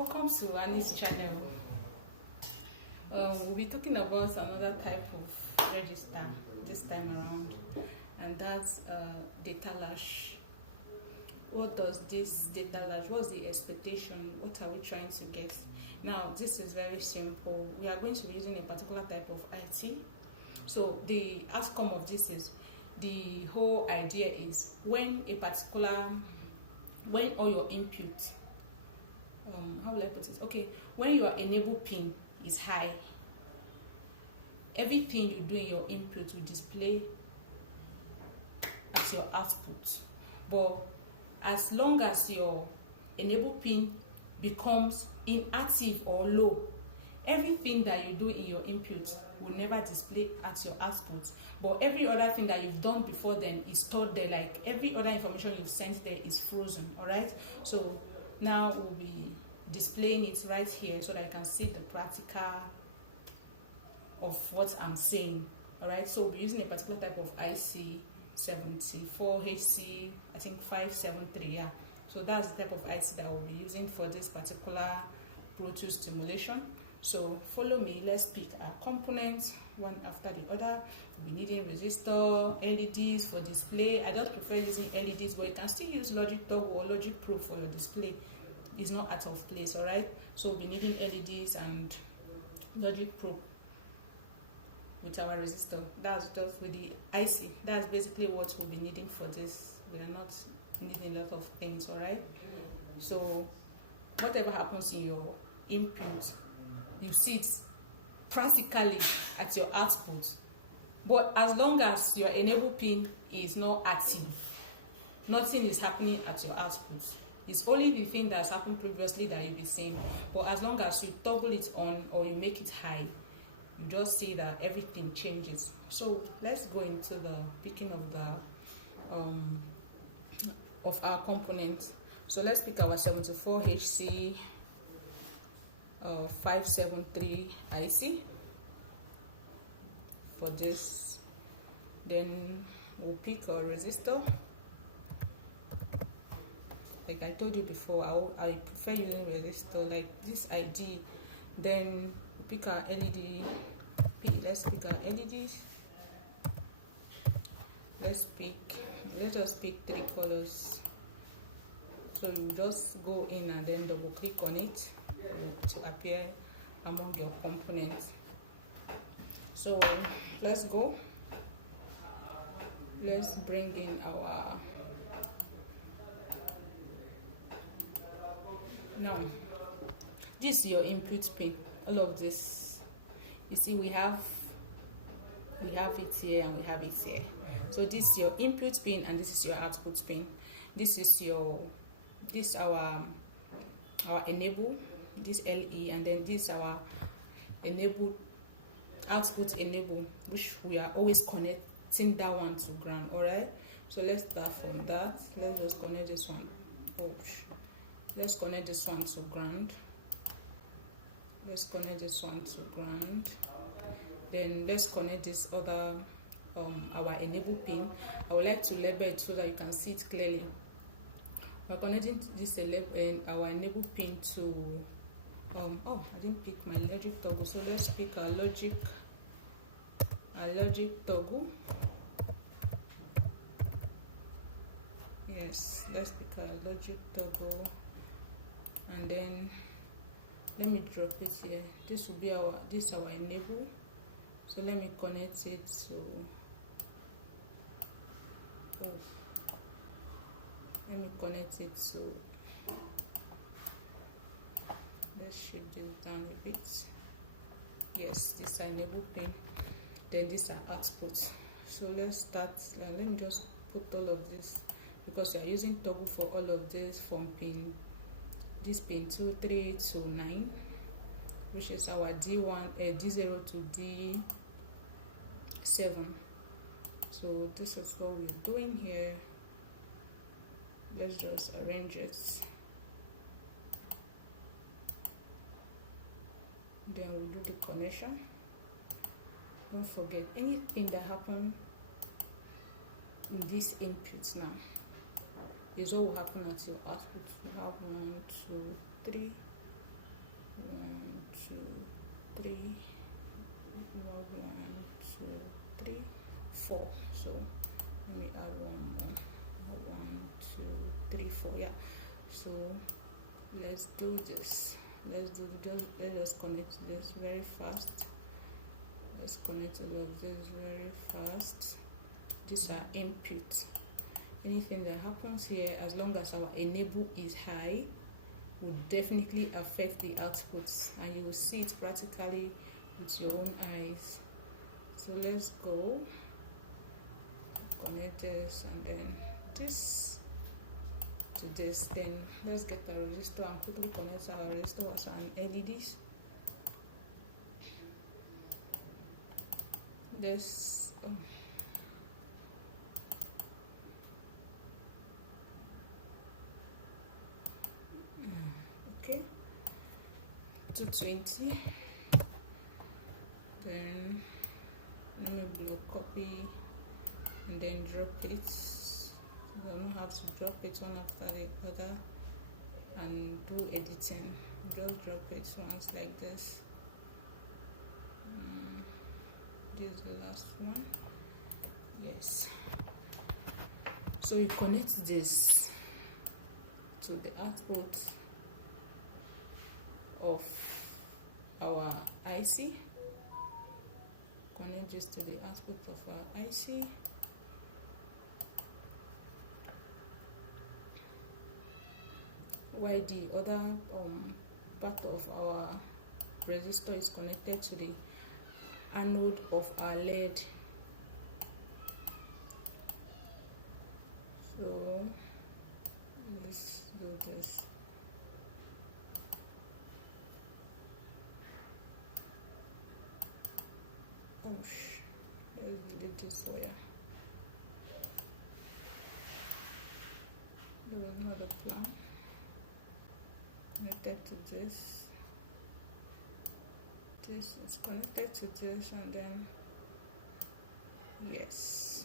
Welcome to Annie's channel. We'll be talking about another type of register this time around, and that's data latch. What does this data latch? What's the expectation? What are we trying to get? Now, this is very simple. We are going to be using a particular type of IT. So the outcome of this is, the whole idea is when all your input, how will I put it? Okay, when your enable pin is high, everything you do in your input will display as your output. But as long as your enable pin becomes inactive or low, everything that you do in your input will never display at your output. But every other thing that you've done before then is stored there. Like every other information you've sent there is frozen. All right, so now we'll be displaying it right here so that you can see the practical of what I'm saying. All right, so we'll be using a particular type of IC 74HC, I think 573. Yeah, so that's the type of IC that we'll be using for this particular Pro Tools simulation. So follow me, let's pick our components one after the other. We'll be needing resistor, LEDs for display. I just prefer using LEDs, but you can still use Logic Toggle or Logic Pro for your display. It's not out of place. All right, so we'll be needing LEDs and Logic Pro with our resistor. That's just with the IC. That's basically what we'll be needing for this. We are not needing a lot of things. All right, so whatever happens in your input, you see it practically at your output. But as long as your enable pin is not active, nothing is happening at your output. It's only the thing that's happened previously that you'll be seeing. But as long as you toggle it on or you make it high, you just see that everything changes. So let's go into the picking of the of our components. So let's pick our 74HC 573 IC for this. Then we'll pick a resistor. Like I told you before, I prefer using resistor like this ID. Then we'll pick our LED. Let's pick our LEDs. Let's just pick 3 colors. So you just go in and then double click on it to appear among your components. So let's go. Let's bring in our, now this is your input pin. All of this, you see, we have it here and we have it here. So this is your input pin and this is your output pin. This is our enable, this LE, and then this our enable, output enable, which we are always connecting that one to ground. All right, so let's start from that. Let's just connect this one. Let's connect this one to ground. Let's connect this one to ground. Then let's connect this other our enable pin. I would like to label it so that you can see it clearly. We're connecting this our enable pin to I didn't pick my logic toggle, so let's pick our logic toggle. Yes, let's pick our logic toggle, and then let me drop it here. This will be our enable. So let me connect it to let's shift this down a bit. Yes, this is enable pin, then this are output. So let's start. Let me just put all of this, because we are using toggle for all of this from pin 2, 3 to 9, which is our D1, D0 to D7. So this is what we're doing here. Let's just arrange it. Then we'll do the connection. Don't forget, anything that happened in these inputs now is what will happen at your output. We have 1, 2, 3, 1, 2, 3, 1, 2, 3, 4. So let me add one more. 1, 2, 3, 4. Yeah. So let's do this. Let us connect this very fast. Let's connect all of this very fast. These are inputs. Anything that happens here, as long as our enable is high, will definitely affect the outputs, and you will see it practically with your own eyes. So let's go connect this and then this to this. Then let's get the resistor and quickly connect our resistor and LEDs. This okay, 220. Then let me block copy and then drop it. I don't have to drop it one after the other and do editing. Just drop it once like this. This is the last one. Yes. So you connect this to the output of our IC. Connect this to the output of our IC. While the other part of our resistor is connected to the anode of our LED. So let's do this. Let's delete this wire. There was not a plan. Connected to this. This is connected to this, and then yes.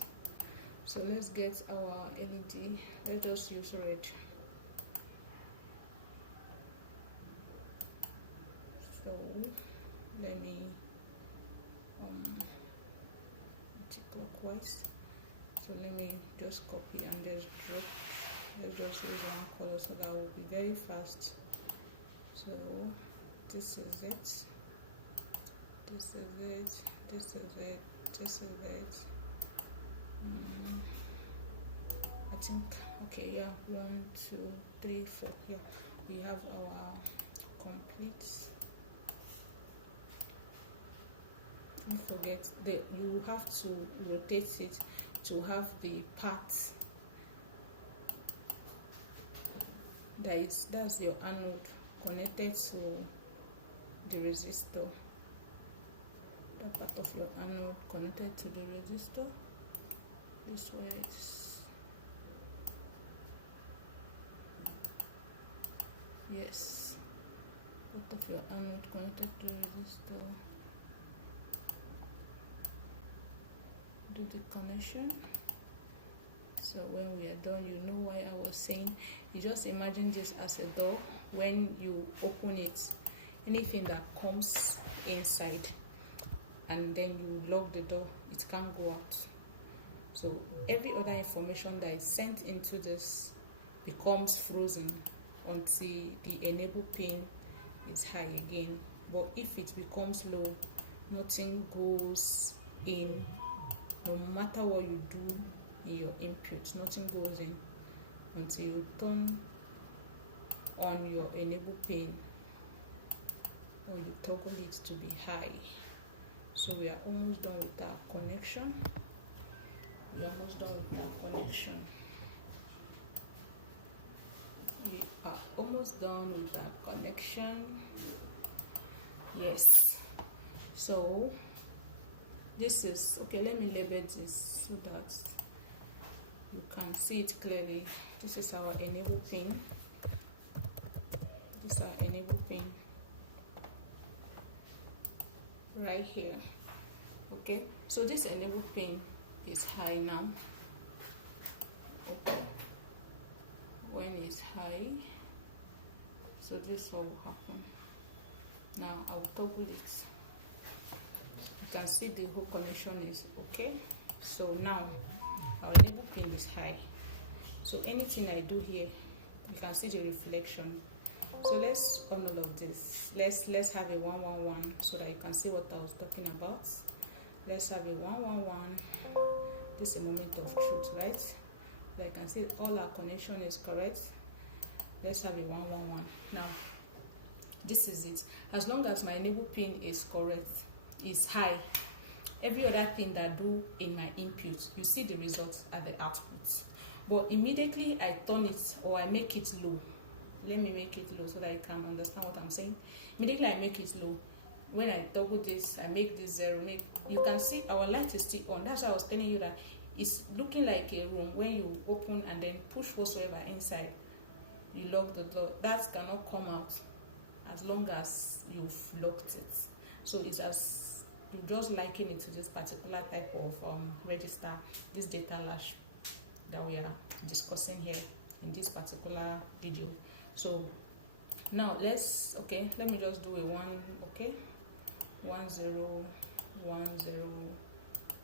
So let's get our LED. Let us use red. So let me anti-clockwise. So let me just copy and just drop. Let's just use one color so that will be very fast. So this is it. This is it. This is it. This is it. I think okay, yeah, 1, 2, 3, 4. Yeah, we have our complete. Don't forget that you have to rotate it to have the part that's your anode connected to the resistor. That part of your anode connected to the resistor. This way it's yes. Part of your anode connected to the resistor. Do the connection. So when we are done, you know why I was saying, you just imagine this as a door. When you open it, anything that comes inside and then you lock the door, it can't go out. So every other information that is sent into this becomes frozen until the enable pin is high again. But if it becomes low, nothing goes in. No matter what you do in your input, nothing goes in until you turn on your enable pin or you toggle it to be high. So we are almost done with our connection. We are almost done with our connection. We are almost done with our connection. Yes. So this is okay. Let me label this so that you can see it clearly. This is our enable pin. This is our enable pin right here. Okay, so this enable pin is high now. Okay, when it's high, so this will happen. Now I will toggle it. You can see the whole connection is okay. So now our enable pin is high. So anything I do here, you can see the reflection. So let's on all of this. Let's have a 111 so that you can see what I was talking about. Let's have a 111. This is a moment of truth, right? Like I can see all our connection is correct. Let's have a 111. Now this is it. As long as my enable pin is correct, is high, every other thing that I do in my input, you see the results at the output. But immediately I turn it or I make it low. Let me make it low so that you can understand what I'm saying. Immediately I make it low. When I toggle this, I make this 0. You can see our light is still on. That's why I was telling you that it's looking like a room. When you open and then push whatsoever inside, you lock the door. That cannot come out as long as you've locked it. So it's as you just liken it to this particular type of register, this data latch that we are discussing here in this particular video. So now let me just do a 1, okay, 1 0 1 0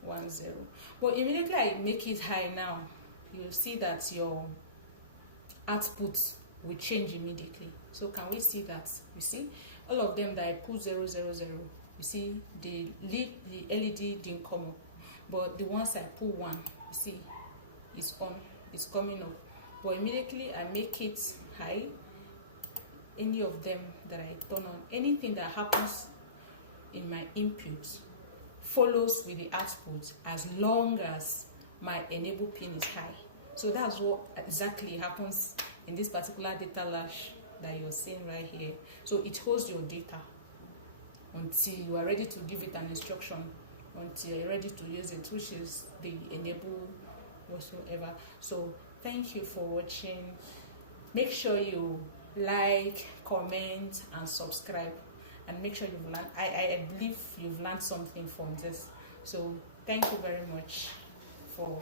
1 0. But immediately I make it high now, you'll see that your output will change immediately. So can we see that? You see all of them that I put 0 0 0, you see the LED didn't come up, but the ones I put 1, you see it's on, it's coming up. But immediately I make it high, any of them that I turn on, anything that happens in my input follows with the output as long as my enable pin is high. So that's what exactly happens in this particular data latch that you're seeing right here. So it holds your data until you are ready to give it an instruction, until you're ready to use it, which is the enable whatsoever. So thank you for watching. Make sure you like, comment and subscribe, and make sure you've learned. I believe you've learned something from this. So thank you very much for